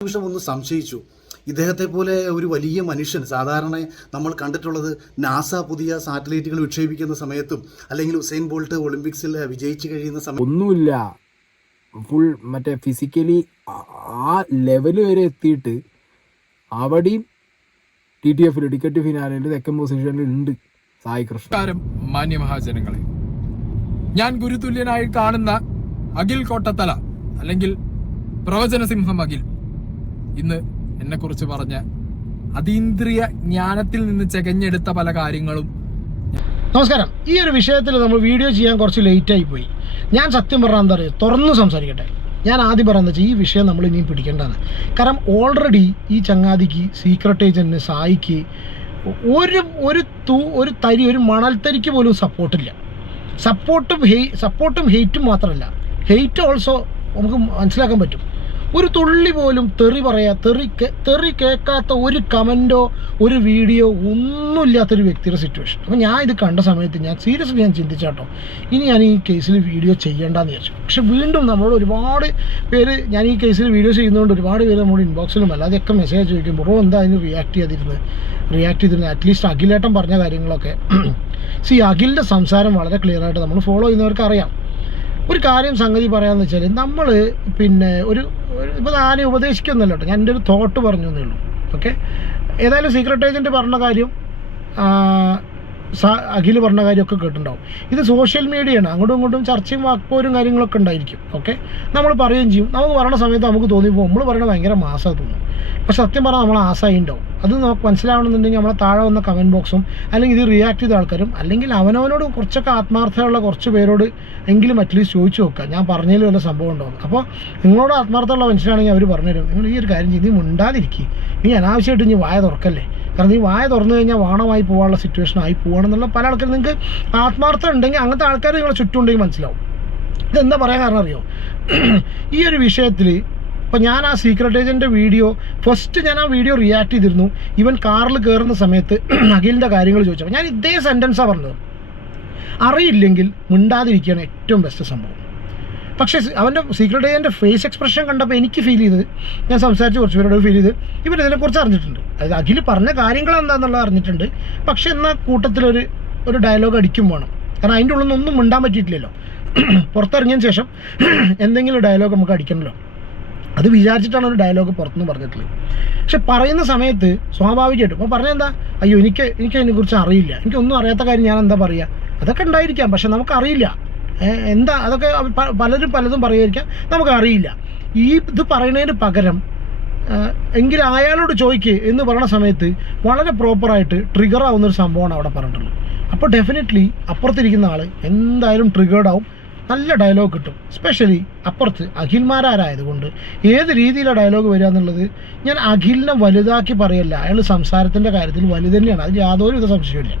നിമിഷം ഒന്ന് സംശയിച്ചു. ഇദ്ദേഹത്തെ പോലെ ഒരു വലിയ മനുഷ്യൻ, സാധാരണ നമ്മൾ കണ്ടിട്ടുള്ളത് നാസ പുതിയ സാറ്റലൈറ്റുകൾ വിക്ഷേപിക്കുന്ന സമയത്തും അല്ലെങ്കിൽ ഉസൈൻ ബോൾട്ട് ഒളിമ്പിക്സിൽ വിജയിച്ചു കഴിയുന്ന സമയത്ത് ഒന്നുമില്ല, ഫുൾ മറ്റേ ഫിസിക്കലി ആ ലെവൽ വരെ എത്തിയിട്ട് അവിടെയും TTF ടിക്കറ്റ് ഫിനാലിൽ തെക്കൻ പൊസിഷനിൽ ഉണ്ട് സായി കൃഷ്ണ. മാന്യമഹാജനങ്ങളെ, ഞാൻ ഗുരുതുല്യനായി കാണുന്ന അഖിൽ കോട്ടത്തല അല്ലെങ്കിൽ പ്രവചനസിംഹം അഖിൽ ഇന്ന് എന്നെ കുറിച്ച് പറഞ്ഞ അതീന്ദ്രിയ ജ്ഞാനത്തിൽ നിന്ന് ചെകഞ്ഞെടുത്ത പല കാര്യങ്ങളും. നമസ്കാരം. ഈ ഒരു വിഷയത്തിൽ നമ്മൾ വീഡിയോ ചെയ്യാൻ കുറച്ച് ലേറ്റായി പോയി. ഞാൻ സത്യം പറഞ്ഞാൽ എന്താ പറയുക, തുറന്ന് സംസാരിക്കട്ടെ. ഞാൻ ആദ്യം പറയാന്ന് വെച്ചാൽ ഈ വിഷയം നമ്മൾ ഇനിയും പിടിക്കേണ്ടതാണ്. കാരണം ഓൾറെഡി ഈ ചങ്ങാതിക്ക്, സീക്രട്ട് ഏജന്റിന്, സായിക്ക് ഒരു തരി, ഒരു മണൽത്തരിക്ക് പോലും സപ്പോർട്ടില്ല. സപ്പോർട്ടും ഹെയ്റ്റും മാത്രമല്ല, ഹെയ്റ്റ് ഓൾസോ നമുക്ക് മനസ്സിലാക്കാൻ പറ്റും. ഒരു തുള്ളി പോലും തെറി കേൾക്കാത്ത ഒരു കമൻറ്റോ ഒരു വീഡിയോ ഒന്നുമില്ലാത്തൊരു വ്യക്തിയുടെ സിറ്റുവേഷൻ. അപ്പം ഞാൻ ഇത് കണ്ട സമയത്ത് ഞാൻ സീരിയസ്ലി ചിന്തിച്ചാട്ടോ, ഇനി ഞാൻ ഈ കേസിൽ വീഡിയോ ചെയ്യേണ്ടെന്ന് വിചാരിച്ചു. പക്ഷെ വീണ്ടും നമ്മൾ ഒരുപാട് പേര്, ഞാൻ ഈ കേസിൽ വീഡിയോ ചെയ്യുന്നതുകൊണ്ട് ഒരുപാട് പേര് നമ്മുടെ ഇൻബോക്സിലും അല്ലാതെയൊക്കെ മെസ്സേജ് ചോദിക്കും, ബ്രോ എന്താ അതിന് റിയാക്ട് ചെയ്തിരുന്നത്. അറ്റ്ലീസ്റ്റ് അഖിലേട്ടൻ പറഞ്ഞ കാര്യങ്ങളൊക്കെ അഖിലിൻ്റെ സംസാരം വളരെ ക്ലിയർ ആയിട്ട് നമ്മൾ ഫോളോ ചെയ്യുന്നവർക്ക് അറിയാം. ഒരു കാര്യം സംഗതി പറയാമെന്ന് വെച്ചാൽ, നമ്മൾ ഇപ്പോൾ ആരെയും ഉപദേശിക്കുന്നില്ല കേട്ടോ, ഞാൻ എൻ്റെ ഒരു തോട്ട് പറഞ്ഞു എന്നേ ഉള്ളൂ. ഓക്കെ, ഏതായാലും സീക്രട്ട് ഏജൻറ്റ് പറഞ്ഞ കാര്യം, അഖിൽ പറഞ്ഞ കാര്യമൊക്കെ കേട്ടിട്ടുണ്ടാവും. ഇത് സോഷ്യൽ മീഡിയയാണ്, അങ്ങോട്ടും ഇങ്ങോട്ടും ചർച്ചയും വാക്പോരും കാര്യങ്ങളൊക്കെ ഉണ്ടായിരിക്കും. ഓക്കെ, നമ്മൾ പറയുകയും ചെയ്യും. നമുക്ക് പറയുന്ന സമയത്ത് നമുക്ക് തോന്നിപ്പോൾ നമ്മൾ പറയുന്നത് ഭയങ്കര മാസമാണ് തോന്നും. പക്ഷെ സത്യം പറഞ്ഞാൽ നമ്മൾ ആസായി ഉണ്ടാവും. അത് നമുക്ക് മനസ്സിലാവണമെന്നുണ്ടെങ്കിൽ നമ്മളെ താഴെ വന്ന കമൻറ്റ് ബോക്സും അല്ലെങ്കിൽ ഇത് റിയാക്ട് ചെയ്ത ആൾക്കാരും അല്ലെങ്കിൽ അവനവനോട് കുറച്ചൊക്കെ ആത്മാർത്ഥമുള്ള കുറച്ച് പേരോട് എങ്കിലും അറ്റ്ലീസ്റ്റ് ചോദിച്ചു നോക്കുക, ഞാൻ പറഞ്ഞതിൽ വല്ല സംഭവം ഉണ്ടാവും. അപ്പോൾ നിങ്ങളോട് ആത്മാർത്ഥമുള്ള മനുഷ്യനാണെങ്കിൽ അവർ പറഞ്ഞുതരും, നിങ്ങൾ ഈ ഒരു കാര്യം ചെയ്ത് നീ മിണ്ടാതിരിക്കുക, നീ അനാവശ്യമായിട്ട് നീ വായ തുറക്കല്ലേ. കാരണം നീ വായ തുറന്നു കഴിഞ്ഞാൽ വാണമായി പോകാനുള്ള സിറ്റുവേഷൻ ആയി പോകണമെന്നുള്ള പല ആൾക്കാരും, നിങ്ങൾക്ക് ആത്മാർത്ഥം ഉണ്ടെങ്കിൽ അങ്ങനത്തെ ആൾക്കാർ നിങ്ങളെ ചുറ്റുമുണ്ടെങ്കിൽ മനസ്സിലാവും. ഇതെന്താ പറയാൻ കാരണം അറിയോ, ഈ ഒരു വിഷയത്തിൽ ഇപ്പോൾ ഞാൻ ആ സീക്രട്ട് ഏജൻറ്റിൻ്റെ വീഡിയോ ഫസ്റ്റ് ഞാൻ ആ വീഡിയോ റിയാക്ട് ചെയ്തിരുന്നു. ഇവൻ കാറിൽ കയറുന്ന സമയത്ത് അഖിലിൻ്റെ കാര്യങ്ങൾ ചോദിച്ചപ്പോൾ ഞാൻ ഇതേ സെൻറ്റൻസാണ് പറഞ്ഞത്, അറിയില്ലെങ്കിൽ മിണ്ടാതിരിക്കുകയാണ് ഏറ്റവും ബെസ്റ്റ് സംഭവം. പക്ഷേ അവൻ്റെ സീക്രട്ട് ഏജൻറ്റിൻ്റെ ഫേസ് എക്സ്പ്രഷൻ കണ്ടപ്പോൾ എനിക്ക് ഫീൽ ചെയ്തത്, ഞാൻ സംസാരിച്ച് കുറച്ച് പേരോട് ഫീൽ ചെയ്ത് ഇവർ ഇതിനെക്കുറിച്ച് അറിഞ്ഞിട്ടുണ്ട്, അതായത് അഖിൽ പറഞ്ഞ കാര്യങ്ങൾ എന്താണെന്നുള്ളത് അറിഞ്ഞിട്ടുണ്ട്. പക്ഷേ എന്നാൽ കൂട്ടത്തിലൊരു ഡയലോഗ് അടിക്കും വേണം. കാരണം അതിൻ്റെ ഉള്ളിൽ നിന്നൊന്നും മിണ്ടാൻ പറ്റിയിട്ടില്ലല്ലോ. പുറത്തിറങ്ങിയതിന് ശേഷം എന്തെങ്കിലും ഡയലോഗ് നമുക്ക് അടിക്കണമല്ലോ, അത് വിചാരിച്ചിട്ടാണ് ഒരു ഡയലോഗ് പുറത്തുനിന്ന് പറഞ്ഞിട്ടുള്ളത്. പക്ഷെ പറയുന്ന സമയത്ത് സ്വാഭാവികമായിട്ടും ഇപ്പോൾ പറഞ്ഞെന്താ, അയ്യോ എനിക്ക് അതിനെക്കുറിച്ച് അറിയില്ല, എനിക്കൊന്നും അറിയാത്ത കാര്യം ഞാൻ എന്താ പറയുക, അതൊക്കെ ഉണ്ടായിരിക്കാം. പക്ഷെ നമുക്കറിയില്ല എന്താ, അതൊക്കെ പലതും പറയുമായിരിക്കാം, നമുക്കറിയില്ല. ഇത് പറയുന്നതിന് പകരം എങ്കിലും അയാളോട് ചോദിക്കുക എന്ന് പറയുന്ന സമയത്ത് വളരെ പ്രോപ്പറായിട്ട് ട്രിഗർ ആവുന്നൊരു സംഭവമാണ് അവിടെ പറഞ്ഞിട്ടുള്ളത്. അപ്പോൾ ഡെഫിനറ്റ്ലി അപ്പുറത്തിരിക്കുന്ന ആൾ എന്തായാലും ട്രിഗേർഡ് ആവും, നല്ല ഡയലോഗ് കിട്ടും. സ്പെഷ്യലി അപ്പുറത്ത് അഖിൽമാരായതുകൊണ്ട് ഏത് രീതിയിലാണ് ഡയലോഗ് വരിക എന്നുള്ളത് ഞാൻ അഖിലിനെ വലുതാക്കി പറയല്ല, അയാൾ സംസാരത്തിൻ്റെ കാര്യത്തിൽ വലുത് തന്നെയാണ്, അതിൽ യാതൊരു വിധ സംശയമില്ല.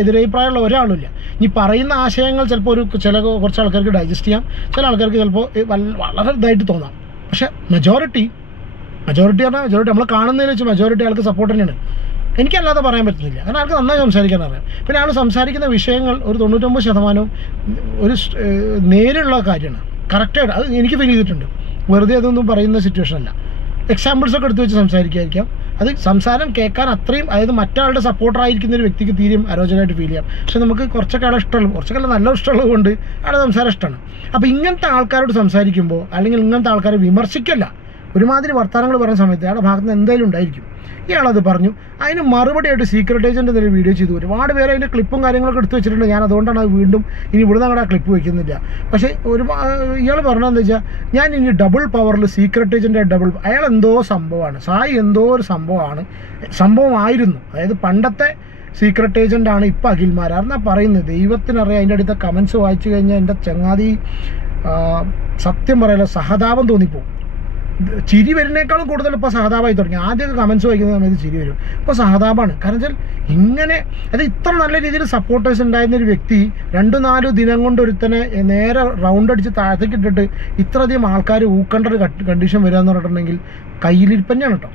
എതിരഭിപ്രായമുള്ള ഒരാളുമില്ല. ഇനി പറയുന്ന ആശയങ്ങൾ ചിലപ്പോൾ കുറച്ച് ആൾക്കാർക്ക് ഡൈജസ്റ്റ് ചെയ്യാം, ചില ആൾക്കാർക്ക് ചിലപ്പോൾ വളരെ ഇതായിട്ട് തോന്നാം. പക്ഷേ മജോറിറ്റി നമ്മൾ കാണുന്നതിൽ വെച്ച് മജോറിറ്റി ആൾക്ക് സപ്പോർട്ട് തന്നെയാണ്. എനിക്കല്ലാതെ പറയാൻ പറ്റുന്നില്ല, കാരണം ആൾക്ക് നന്നായി സംസാരിക്കാൻ അറിയാം. പിന്നെ ആൾ സംസാരിക്കുന്ന വിഷയങ്ങൾ ഒരു 99% ഒരു നേരിലുള്ള കാര്യമാണ്, കറക്റ്റായിട്ട്. അത് എനിക്ക് ഫീൽ ചെയ്തിട്ടുണ്ട്, വെറുതെ അതൊന്നും പറയുന്ന സിറ്റുവേഷൻ അല്ല. എക്സാമ്പിൾസൊക്കെ എടുത്ത് വെച്ച് സംസാരിക്കായിരിക്കാം. അത് സംസാരം കേൾക്കാൻ അത്രയും, അതായത് മറ്റാളുടെ സപ്പോർട്ടറായിരിക്കുന്ന ഒരു വ്യക്തിക്ക് തീരെയും അരോചകമായിട്ട് ഫീൽ ചെയ്യാം. പക്ഷെ നമുക്ക് കുറച്ചൊക്കെ ആളെ ഇഷ്ടമുള്ളൂ, കുറച്ചൊക്കെ നല്ല ഇഷ്ടമുള്ളത് കൊണ്ട് ആളുടെ സംസാരം ഇഷ്ടമാണ്. അപ്പോൾ ഇങ്ങനത്തെ ആൾക്കാരോട് സംസാരിക്കുമ്പോൾ അല്ലെങ്കിൽ ഇങ്ങനത്തെ ആൾക്കാരെ വിമർശിക്കല്ല, ഒരുമാതിരി വർത്തമാനങ്ങൾ പറയുന്ന സമയത്ത് അയാളുടെ ഭാഗത്ത് നിന്ന് എന്തായാലും ഉണ്ടായിരിക്കും. ഇയാളത് പറഞ്ഞു, അതിന് മറുപടിയായിട്ട് സീക്രട്ട് ഏജൻറ്റ് എന്തെങ്കിലും വീഡിയോ ചെയ്തു. ഒരുപാട് പേര് അതിൻ്റെ ക്ലിപ്പും കാര്യങ്ങളൊക്കെ എടുത്ത് വെച്ചിട്ടുണ്ട്. ഞാൻ അതുകൊണ്ടാണ് അത് വീണ്ടും ഇനി ഇവിടെ നിന്ന് ആ ക്ലിപ്പ് വയ്ക്കുന്നില്ല. പക്ഷേ ഇയാൾ പറഞ്ഞതെന്ന് വെച്ചാൽ, ഞാൻ ഇനി ഡബിൾ പവറിൽ സീക്രട്ട് ഏജൻറ്റ് അയാൾ എന്തോ സംഭവമാണ്, സായി എന്തോ ഒരു സംഭവമായിരുന്നു. അതായത് പണ്ടത്തെ സീക്രട്ട് ഏജൻ്റാണ് ഇപ്പോൾ അഖിൽമാരാണെന്നാണ് പറയുന്നത്. ദൈവത്തിനറിയാം. അതിൻ്റെ അടുത്ത കമൻസ് വായിച്ചു കഴിഞ്ഞാൽ എൻ്റെ ചങ്ങാതി സത്യം പറയാലോ സഹതാപം തോന്നിപ്പോവും. ചിരി വരുന്നേക്കാളും കൂടുതൽ ഇപ്പോൾ സഹതാപമായി തുടങ്ങി. ആദ്യമൊക്കെ കമൻസ് വായിക്കുന്ന സമയത്ത് ചിരി വരും, ഇപ്പോൾ സഹതാപമാണ്. കാരണം വെച്ചാൽ ഇങ്ങനെ അത് ഇത്ര നല്ല രീതിയിൽ സപ്പോർട്ടേഴ്സ് ഉണ്ടായിരുന്നൊരു വ്യക്തി 2-4 ദിനം കൊണ്ട് ഒരുത്തനെ നേരെ റൗണ്ട് അടിച്ച് താഴത്തേക്ക് ഇട്ടിട്ട് ഇത്രയധികം ആൾക്കാർ ഊക്കേണ്ട ഒരു കണ്ടീഷൻ വരിക എന്ന് പറഞ്ഞിട്ടുണ്ടെങ്കിൽ കയ്യിലിരിപ്പന്നെയാണ് കേട്ടോ.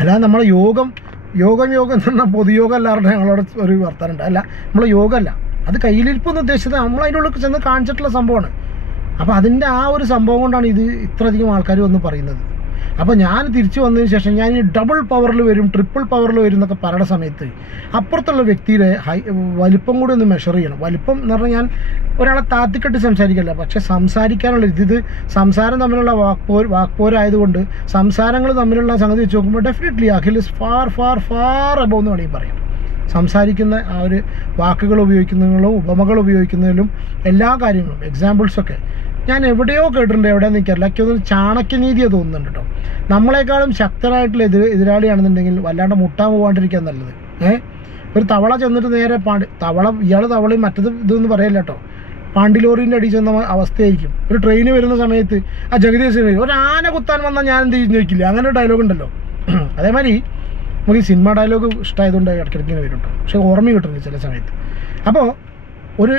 അല്ലാതെ നമ്മളെ യോഗം എന്ന് പറഞ്ഞാൽ പൊതുയോഗം അല്ലാതെ ഞങ്ങളോട് ഒരു വർത്താനുണ്ട്. അല്ല, നമ്മളെ യോഗമല്ല, അത് കയ്യിലിരിപ്പെന്ന് ഉദ്ദേശിച്ചത് നമ്മൾ അതിൻ്റെ ഉള്ളിൽ ചെന്ന് കാണിച്ചിട്ടുള്ള സംഭവമാണ്. അപ്പോൾ അതിൻ്റെ ആ ഒരു സംഭവം കൊണ്ടാണ് ഇത് ഇത്രയധികം ആൾക്കാർ വന്ന് പറയുന്നത്. അപ്പോൾ ഞാൻ തിരിച്ചു വന്നതിന് ശേഷം ഞാൻ ഈ ഡബിൾ പവറിൽ വരും, ട്രിപ്പിൾ പവറിൽ വരും എന്നൊക്കെ പറയുന്ന സമയത്ത് അപ്പുറത്തുള്ള വ്യക്തിയുടെ വലിപ്പം കൂടി ഒന്ന് മെഷർ ചെയ്യണം. വലിപ്പം എന്ന് പറഞ്ഞാൽ ഞാൻ ഒരാളെ താത്തിക്കെട്ടി സംസാരിക്കില്ല, പക്ഷേ സംസാരിക്കാനുള്ള ഇത് സംസാരം തമ്മിലുള്ള വാക്പോരായതുകൊണ്ട് സംസാരങ്ങൾ തമ്മിലുള്ള സംഗതി വെച്ച് നോക്കുമ്പോൾ definitely Akhil is far far far above എന്ന് വേണമെങ്കിൽ പറയാം. സംസാരിക്കുന്ന ആ ഒരു വാക്കുകൾ ഉപയോഗിക്കുന്നതിലും ഉപമകൾ ഉപയോഗിക്കുന്നതിലും എല്ലാ കാര്യങ്ങളും എക്സാമ്പിൾസൊക്കെ ഞാൻ എവിടെയോ കേട്ടിട്ടുണ്ട്, എവിടെയെന്ന് എനിക്കറിയില്ല. എനിക്കൊന്ന് ചാണക്യനീതിയെ തോന്നുന്നുണ്ട് കേട്ടോ. നമ്മളെക്കാളും ശക്തനായിട്ടുള്ള എതിരാളിയാണെന്നുണ്ടെങ്കിൽ വല്ലാണ്ട് മുട്ടാൻ പോകാണ്ടിരിക്കാൻ നല്ലത്. ഒരു തവള ചെന്നിട്ട് നേരെ ഇയാൾ തവളയും മറ്റത് ഇതൊന്നും പറയല്ല കേട്ടോ, പാണ്ടിലോറിൻ്റെ അടി ചെന്ന അവസ്ഥയായിരിക്കും. ഒരു ട്രെയിന് വരുന്ന സമയത്ത് ആ ജഗദീശ് ഒരു ആന കുത്താൻ വന്നാൽ ഞാൻ എന്ത് ചെയ്യുന്നു ചോദിക്കില്ല, അങ്ങനെ ഒരു ഡയലോഗ് ഉണ്ടല്ലോ. അതേമാതിരി നമുക്ക് ഈ സിനിമ ഡയലോഗ് ഇഷ്ടമായതുകൊണ്ട് ഇടയ്ക്കിടയ്ക്ക് വരും കേട്ടോ, പക്ഷേ ഓർമ്മ കിട്ടുന്നില്ല ചില സമയത്ത്. അപ്പോൾ ഒരു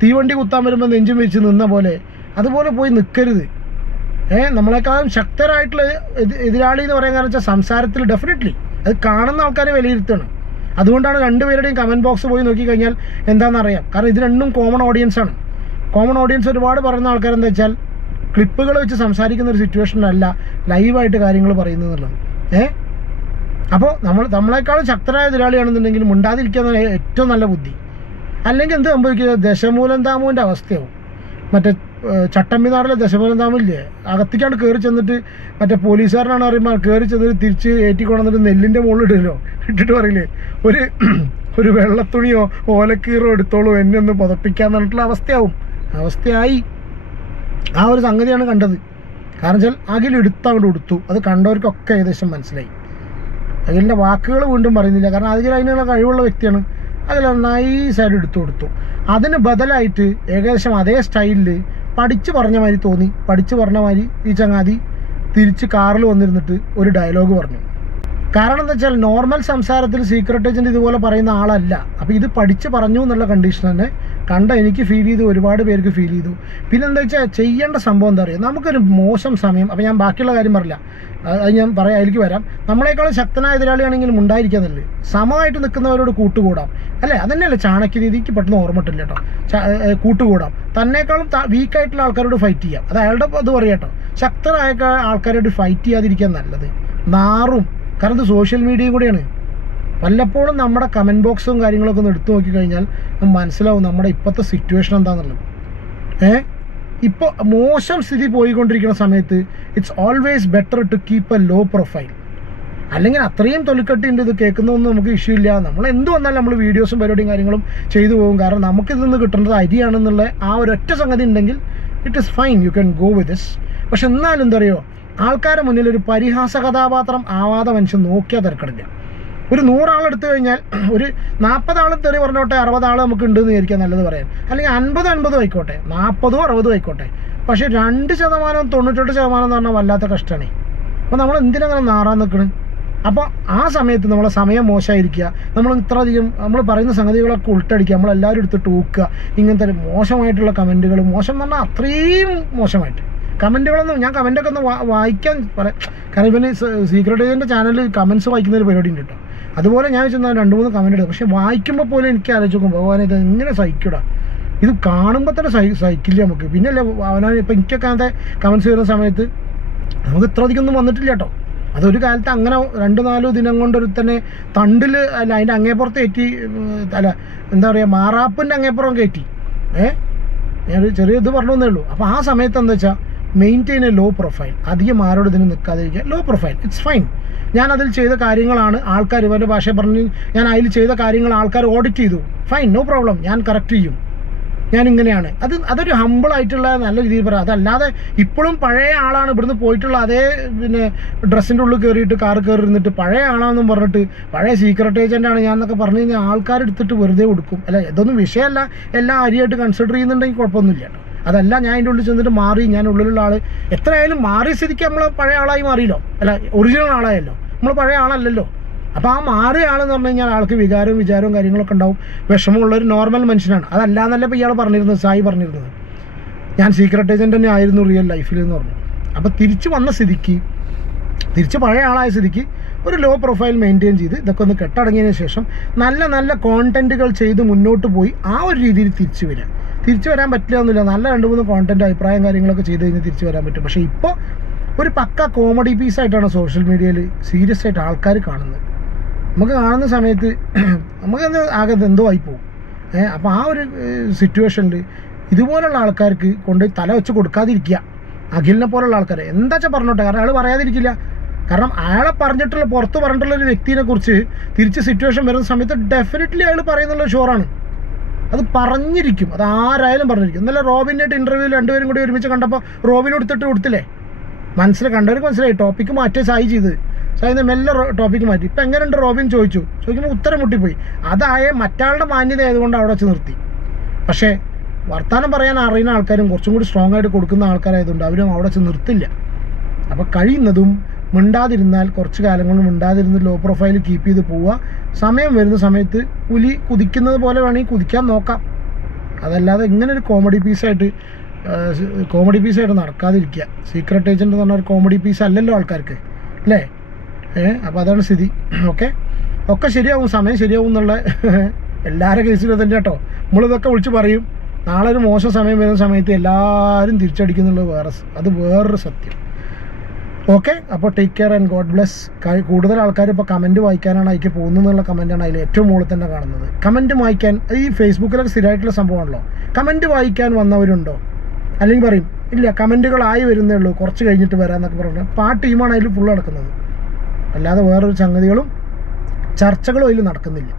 തീവണ്ടി കുത്താൻ വരുമ്പോൾ നെഞ്ചും വെച്ച് നിന്ന പോലെ അതുപോലെ പോയി നിൽക്കരുത്. നമ്മളെക്കാളും ശക്തരായിട്ടുള്ള എതിരാളി എന്ന് പറയാൻ കാരണം വെച്ചാൽ സംസാരത്തിൽ ഡെഫിനറ്റ്ലി അത് കാണുന്ന ആൾക്കാരെ വിലയിരുത്തുകയാണ്. അതുകൊണ്ടാണ് രണ്ടുപേരുടെയും കമൻറ്റ് ബോക്സ് പോയി നോക്കിക്കഴിഞ്ഞാൽ എന്താണെന്നറിയാം. കാരണം ഇത് രണ്ടും കോമൺ ഓഡിയൻസാണ്. കോമൺ ഓഡിയൻസ് ഒരുപാട് പറയുന്ന ആൾക്കാരെന്താ വെച്ചാൽ ക്ലിപ്പുകൾ വെച്ച് സംസാരിക്കുന്ന ഒരു സിറ്റുവേഷനല്ല ലൈവായിട്ട് കാര്യങ്ങൾ പറയുന്നതെന്നുള്ളത്. അപ്പോൾ നമ്മളെക്കാളും ശക്തരായ എതിരാളിയാണെന്നുണ്ടെങ്കിൽ മിണ്ടാതിരിക്കുക ഏറ്റവും നല്ല ബുദ്ധി. അല്ലെങ്കിൽ എന്ത് സംഭവിക്കുക, ദശമൂലം താമുവിൻ്റെ അവസ്ഥയാവും. മറ്റേ ചട്ടമ്പിനാടിലെ ദശമൂലം താമില്ലേ, അകത്തേക്കാണ്ട് കയറി ചെന്നിട്ട് മറ്റേ പോലീസുകാരനാണ് അറിയുമ്പോൾ കയറി ചെന്നിട്ട് തിരിച്ച് ഏറ്റിക്കൊണ്ടിട്ട് നെല്ലിൻ്റെ മുകളിൽ ഇടുമല്ലോ, ഇട്ടിട്ട് പറയില്ലേ ഒരു വെള്ളത്തുണിയോ ഓലക്കീറോ എടുത്തോളൂ എന്നെ ഒന്ന് പുതപ്പിക്കാൻ പറഞ്ഞിട്ടുള്ള അവസ്ഥയായി. ആ ഒരു സംഗതിയാണ് കണ്ടത്. കാരണം വെച്ചാൽ അഖിലെടുത്തങ്ങോട്ട് കൊടുത്തു. അത് കണ്ടവർക്കൊക്കെ ഏകദേശം മനസ്സിലായി. അഖിലിൻ്റെ വാക്കുകൾ വീണ്ടും പറയുന്നില്ല, കാരണം അഖിൽ അതിനുള്ള കഴിവുള്ള വ്യക്തിയാണ്. അതിൽ നൈസായിട്ട് എടുത്തു കൊടുത്തു. അതിന് ബദലായിട്ട് ഏകദേശം അതേ സ്റ്റൈലിൽ പഠിച്ച് പറഞ്ഞ മാതിരി തോന്നി. പഠിച്ച് പറഞ്ഞ മാതിരി ഈ ചങ്ങാതി തിരിച്ച് കാറിൽ വന്നിരുന്നിട്ട് ഒരു ഡയലോഗ് പറഞ്ഞു. കാരണം എന്താ വെച്ചാൽ നോർമൽ സംസാരത്തിൽ സീക്രട്ട് ഏജൻറ്റ് ഇതുപോലെ പറയുന്ന ആളല്ല. അപ്പോൾ ഇത് പഠിച്ച് പറഞ്ഞു എന്നുള്ള കണ്ടീഷൻ തന്നെ കണ്ട എനിക്ക് ഫീൽ ചെയ്തു, ഒരുപാട് പേർക്ക് ഫീൽ ചെയ്തു. പിന്നെ എന്താ വെച്ചാൽ ചെയ്യേണ്ട സംഭവം എന്താ പറയുക, നമുക്കൊരു മോശം സമയം, അപ്പോൾ ഞാൻ ബാക്കിയുള്ള കാര്യം പറയില്ല, അത് ഞാൻ പറയാം, അതിലേക്ക് വരാം. നമ്മളെക്കാളും ശക്തനായ എതിരാളിയാണെങ്കിലും ഉണ്ടായിരിക്കാന്നല്ലേ, സമമായിട്ട് നിൽക്കുന്നവരോട് കൂട്ടുകൂടാം അല്ലേ, അതന്നെയല്ലേ ചാണക്യനീതിക്ക് പെട്ടെന്ന് ഓർമ്മട്ടില്ല കേട്ടോ. കൂട്ടുകൂടാം, തന്നേക്കാളും വീക്കായിട്ടുള്ള ആൾക്കാരോട് ഫൈറ്റ് ചെയ്യാം, അത് അയാളുടെ അത് പറയാം കേട്ടോ. ശക്തരായ ആൾക്കാരോട് ഫൈറ്റ് ചെയ്യാതിരിക്കാൻ നല്ലത്, നാറും. കാരണം ഇത് സോഷ്യൽ മീഡിയയും കൂടെയാണ്. വല്ലപ്പോഴും നമ്മുടെ കമൻറ്റ് ബോക്സും കാര്യങ്ങളൊക്കെ ഒന്ന് എടുത്തു നോക്കിക്കഴിഞ്ഞാൽ മനസ്സിലാവും നമ്മുടെ ഇപ്പോഴത്തെ സിറ്റുവേഷൻ എന്താണെന്നുള്ളത്. ഇപ്പോൾ മോശം സ്ഥിതി പോയിക്കൊണ്ടിരിക്കുന്ന സമയത്ത് it's always better to keep a low profile. അല്ലെങ്കിൽ അത്രയും തൊലിക്കട്ടിൻ്റെ ഇത് കേൾക്കുന്നതൊന്നും നമുക്ക് ഇഷ്യൂ ഇല്ല. നമ്മൾ എന്ത് വന്നാലും നമ്മൾ വീഡിയോസും പരിപാടിയും കാര്യങ്ങളും ചെയ്തു പോകും. കാരണം നമുക്കിതിൽ നിന്ന് കിട്ടേണ്ടത് അരിയാണെന്നുള്ള ആ ഒരൊറ്റ സംഗതി ഉണ്ടെങ്കിൽ it is fine, you can go with this. പക്ഷെ എന്നാലും എന്താ പറയുക, ആൾക്കാരുടെ മുന്നിൽ ഒരു പരിഹാസ കഥാപാത്രം ആവാതെ മനുഷ്യൻ നോക്കിയാൽ തിരക്കടില്ല. ഒരു 100 ആളെടുത്തു കഴിഞ്ഞാൽ ഒരു 40 ആൾ തെറി പറഞ്ഞോട്ടെ, 60 ആൾ നമുക്ക് ഉണ്ടെന്ന് വിചാരിക്കാൻ നല്ലത് പറയാൻ, അല്ലെങ്കിൽ 50-50 ആയിക്കോട്ടെ, 40-60 ആയിക്കോട്ടെ. പക്ഷേ 2% 98% എന്ന് പറഞ്ഞാൽ വല്ലാത്ത കഷ്ടമാണ്. അപ്പോൾ നമ്മൾ എന്തിനങ്ങനെ നാറാൻ നിൽക്കണം? അപ്പോൾ ആ സമയത്ത് നമ്മളെ സമയം മോശമായിരിക്കുക, നമ്മൾ ഇത്രയധികം നമ്മൾ പറയുന്ന സംഗതികളൊക്കെ ഉൾട്ടടിക്കുക, നമ്മളെല്ലാവരും എടുത്തിട്ട് ഊക്കുക, ഇങ്ങനത്തെ മോശമായിട്ടുള്ള കമൻറ്റുകൾ, മോശം എന്ന് പറഞ്ഞാൽ അത്രയും മോശമായിട്ട് കമൻറ്റുകളൊന്നും ഞാൻ കമൻറ്റൊക്കെ ഒന്ന് വായിക്കാൻ പറയാം. കാരണം ഇവന് സീക്രട്ട് ഏജൻറ്റ് ചാനലിൽ കമൻറ്റ്സ് വായിക്കുന്ന ഒരു പരിപാടി ഉണ്ട് കേട്ടോ. അതുപോലെ ഞാൻ വെച്ചാൽ 2-3 കമൻറ്റ് എടുക്കും. പക്ഷേ വായിക്കുമ്പോൾ പോലും എനിക്ക് ആലോചിച്ച് നോക്കും, ഭഗവാൻ ഇത് എങ്ങനെ സഹിക്കൂടാ, ഇത് കാണുമ്പോൾ തന്നെ സഹിക്കില്ല നമുക്ക്. പിന്നെ അല്ലേ അവനാണ് ഇപ്പം എനിക്കൊക്കെ അങ്ങനത്തെ കമൻറ്റ്സ് വരുന്ന സമയത്ത് നമുക്ക് ഇത്ര അധികം ഒന്നും വന്നിട്ടില്ല കേട്ടോ. അതൊരു കാലത്ത് അങ്ങനെ 2-4 ദിനം കൊണ്ട് ഒരു തന്നെ തണ്ടിൽ അല്ല അതിൻ്റെ അങ്ങേപ്പുറത്ത് കയറ്റി, അല്ല എന്താ പറയുക, മാറാപ്പിൻ്റെ അങ്ങേപ്പുറം കയറ്റി. ഞാനൊരു ചെറിയ ഇത് പറഞ്ഞു തന്നേ ഉള്ളൂ. അപ്പോൾ ആ സമയത്ത് എന്താ വെച്ചാൽ മെയിൻറ്റെയിൻ എ ലോ പ്രൊഫൈൽ, അധികം ആരോട് ഇതിന് നിൽക്കാതിരിക്കുക, ലോ പ്രൊഫൈൽ, ഇറ്റ്സ് ഫൈൻ. ഞാൻ അതിൽ ചെയ്ത കാര്യങ്ങളാണ് ആൾക്കാർ ഇവരുടെ ഭാഷ പറഞ്ഞ് ഞാൻ അതിൽ ചെയ്ത കാര്യങ്ങൾ ആൾക്കാർ ഓഡിറ്റ് ചെയ്തു, ഫൈൻ, നോ പ്രോബ്ലം, ഞാൻ കറക്റ്റ് ചെയ്യും, ഞാൻ ഇങ്ങനെയാണ്. അതൊരു ഹമ്പിളായിട്ടുള്ള നല്ല രീതിയിൽ പറയാം. അതല്ലാതെ ഇപ്പോഴും പഴയ ആളാണ്, ഇവിടുന്ന് പോയിട്ടുള്ള അതേ പിന്നെ ഡ്രസ്സിൻ്റെ ഉള്ളിൽ കയറിയിട്ട് കാർ കയറി ഇരുന്നിട്ട് പഴയ ആളാണെന്നും പറഞ്ഞിട്ട് പഴയ സീക്രട്ട് ഏജൻ്റാണ് ഞാൻ എന്നൊക്കെ പറഞ്ഞു കഴിഞ്ഞാൽ ആൾക്കാരെടുത്തിട്ട് വെറുതെ കൊടുക്കും. അല്ല, ഇതൊന്നും വിഷയമല്ല, എല്ലാം അരിയായിട്ട് കൺസിഡർ ചെയ്യുന്നുണ്ടെങ്കിൽ കുഴപ്പമൊന്നുമില്ല കേട്ടോ. അതല്ല ഞാൻ അതിൻ്റെ ഉള്ളിൽ ചെന്നിട്ട് മാറി, ഞാൻ ഉള്ളിലുള്ള ആൾ എത്രയായാലും മാറിയ സ്ഥിതിക്ക് നമ്മൾ പഴയ ആളായി മാറിയല്ലോ, അല്ല ഒറിജിനൽ ആളായല്ലോ, നമ്മൾ പഴയ ആളല്ലല്ലോ. അപ്പോൾ ആ മാറിയ ആളെന്ന് പറഞ്ഞു കഴിഞ്ഞാൽ ആൾക്ക് വികാരവും വിചാരവും കാര്യങ്ങളൊക്കെ ഉണ്ടാവും, വിഷമമുള്ളൊരു നോർമൽ മനുഷ്യനാണ്. അതല്ലാന്നല്ല ഇപ്പോൾ ഇയാൾ പറഞ്ഞിരുന്നത്, സായി പറഞ്ഞിരുന്നത് ഞാൻ സീക്രട്ട് ഏജൻറ്റ് തന്നെ ആയിരുന്നു റിയൽ ലൈഫിൽ എന്ന് പറഞ്ഞു. അപ്പോൾ തിരിച്ച് വന്ന സ്ഥിതിക്ക്, തിരിച്ച് പഴയ ആളായ സ്ഥിതിക്ക് ഒരു ലോ പ്രൊഫൈൽ മെയിൻറ്റെയിൻ ചെയ്ത് ഇതൊക്കെ ഒന്ന് കെട്ടടങ്ങിയതിന് ശേഷം നല്ല നല്ല കോണ്ടൻറ്റുകൾ ചെയ്ത് മുന്നോട്ട് പോയി ആ ഒരു രീതിയിൽ തിരിച്ചു വരാൻ പറ്റില്ല ഒന്നുമില്ല. നല്ല 2-3 കോണ്ടൻറ്റ് അഭിപ്രായം കാര്യങ്ങളൊക്കെ ചെയ്ത് കഴിഞ്ഞ് തിരിച്ചു വരാൻ പറ്റും. പക്ഷേ ഇപ്പോൾ ഒരു പക്ക കോമഡി പീസായിട്ടാണ് സോഷ്യൽ മീഡിയയിൽ സീരിയസ് ആയിട്ട് ആൾക്കാർ കാണുന്നത്. നമുക്ക് കാണുന്ന സമയത്ത് നമുക്കത് ആകെ എന്തോ ആയിപ്പോവും. അപ്പോൾ ആ ഒരു സിറ്റുവേഷനിൽ ഇതുപോലുള്ള ആൾക്കാർക്ക് കൊണ്ടുപോയി തല വെച്ച് കൊടുക്കാതിരിക്കുക. അഖിലിനെ പോലുള്ള ആൾക്കാർ എന്താ വെച്ചാൽ പറഞ്ഞോട്ടെ, കാരണം അയാൾ പറയാതിരിക്കില്ല. കാരണം അയാളെ പറഞ്ഞിട്ടുള്ള പുറത്ത് പറഞ്ഞിട്ടുള്ള ഒരു വ്യക്തിനെ കുറിച്ച് തിരിച്ച് സിറ്റുവേഷൻ വരുന്ന സമയത്ത് ഡെഫിനറ്റ്ലി അയാൾ പറയുന്നുള്ള ഷുവറാണ്. അത് പറഞ്ഞിരിക്കും, അത് ആരായാലും പറഞ്ഞിരിക്കും. ഇന്നലെ റോബിനായിട്ട് ഇൻ്റർവ്യൂവിൽ രണ്ടുപേരും കൂടി ഒരുമിച്ച് കണ്ടപ്പോൾ റോബിന് കൊടുത്തില്ലേ, കണ്ടവർക്ക് മനസ്സിലായി. ടോപ്പിക്ക് മാറ്റിയ സായി ചെയ്ത് സായിന്ന് മെല്ലെ ടോപ്പിക്ക് മാറ്റി. ഇപ്പം എങ്ങനെയുണ്ട് റോബിൻ ചോദിക്കുമ്പോൾ ഉത്തരം മുട്ടിപ്പോയി. അതായ മറ്റാളുടെ മാന്യത ആയതുകൊണ്ട് അവിടെ വെച്ച് നിർത്തി. പക്ഷേ വർത്തമാനം പറയാൻ അറിയുന്ന ആൾക്കാരും കുറച്ചും കൂടി സ്ട്രോങ് ആയിട്ട് കൊടുക്കുന്ന ആൾക്കാരായതുകൊണ്ട് അവരും അവിടെ വെച്ച് നിർത്തില്ല. അപ്പോൾ കഴിയുന്നതും മിണ്ടാതിരുന്നാൽ കുറച്ച് കാലം കൊണ്ട് മിണ്ടാതിരുന്ന് ലോ പ്രൊഫൈൽ കീപ്പ് ചെയ്ത് പോവുക. സമയം വരുന്ന സമയത്ത് പുലി കുതിക്കുന്നത് പോലെ വേണമെങ്കിൽ കുതിക്കാൻ നോക്കാം. അതല്ലാതെ ഇങ്ങനെ ഒരു കോമഡി പീസായിട്ട് നടക്കാതിരിക്കുക. സീക്രട്ട് ഏജൻറ്റ് എന്ന് പറഞ്ഞ ഒരു കോമഡി പീസ് അല്ലല്ലോ ആൾക്കാർക്ക്, അല്ലേ? അപ്പോൾ അതാണ് സ്ഥിതി. ഒക്കെ ശരിയാവും, സമയം ശരിയാവും എന്നുള്ള എല്ലാവരുടെ കേസിലും തന്നെ കേട്ടോ. നമ്മളിതൊക്കെ വിളിച്ച് പറയും. നാളെ ഒരു മോശം സമയം വരുന്ന സമയത്ത് എല്ലാവരും തിരിച്ചടിക്കുന്നുള്ളത് വേറൊരു സത്യം. ഓക്കെ, അപ്പോൾ take care and God bless. കൂടുതൽ ആൾക്കാർ ഇപ്പോൾ കമൻറ്റ് വായിക്കാനാണ് അതിലേക്ക് പോകുന്നതെന്നുള്ള കമൻറ്റാണ് അതിൽ ഏറ്റവും മുകളിൽ തന്നെ കാണുന്നത്. കമൻറ്റ് വായിക്കാൻ ഈ ഫേസ്ബുക്കിലൊക്കെ സ്ഥിരമായിട്ടുള്ള സംഭവമാണല്ലോ. കമൻറ്റ് വായിക്കാൻ വന്നവരുണ്ടോ? അല്ലെങ്കിൽ പറയും ഇല്ല കമൻറ്റുകളായി വരുന്നേ ഉള്ളൂ, കുറച്ച് കഴിഞ്ഞിട്ട് വരാമെന്നൊക്കെ പറഞ്ഞു. അപ്പോൾ ആ ടീമാണ് അതിൽ ഫുള്ള് നടക്കുന്നത്. അല്ലാതെ വേറൊരു സംഗതികളും ചർച്ചകളും അതിൽ നടക്കുന്നില്ല.